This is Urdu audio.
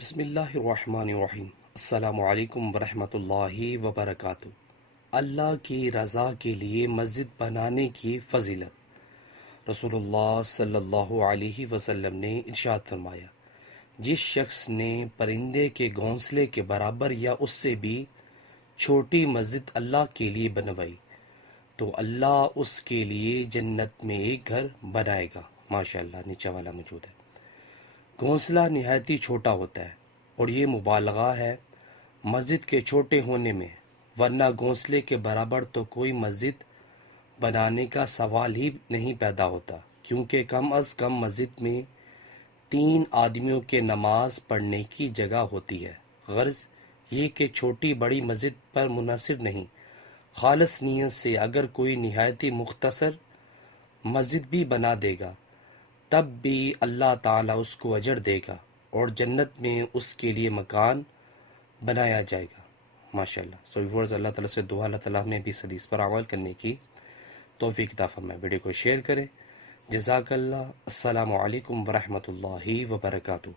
بسم اللہ الرحمن الرحیم۔ السلام علیکم ورحمۃ اللہ وبرکاتہ۔ اللہ کی رضا کے لیے مسجد بنانے کی فضیلت۔ رسول اللہ صلی اللہ علیہ وسلم نے ارشاد فرمایا، جس شخص نے پرندے کے گھونسلے کے برابر یا اس سے بھی چھوٹی مسجد اللہ کے لیے بنوائی تو اللہ اس کے لیے جنت میں ایک گھر بنائے گا۔ ماشاءاللہ، نیچے والا موجود ہے۔ گھونسلہ نہایت ہی چھوٹا ہوتا ہے اور یہ مبالغہ ہے مسجد کے چھوٹے ہونے میں، ورنہ گھونسلے کے برابر تو کوئی مسجد بنانے کا سوال ہی نہیں پیدا ہوتا، کیونکہ کم از کم مسجد میں 3 آدمیوں کے نماز پڑھنے کی جگہ ہوتی ہے۔ غرض یہ کہ چھوٹی بڑی مسجد پر منحصر نہیں، خالص نیت سے اگر کوئی نہایت ہی مختصر مسجد بھی بنا دے گا تب بھی اللہ تعالیٰ اس کو اجر دے گا اور جنت میں اس کے لیے مکان بنایا جائے گا۔ ماشاءاللہ۔ سو ویورز، اللہ تعالیٰ سے دعا اللہ تعالیٰ ہمیں بھی اس حدیث پر عمل کرنے کی توفیق عطا فرمائے۔ ویڈیو کو شیئر کریں۔ جزاک اللہ۔ السلام علیکم ورحمۃ اللہ وبرکاتہ۔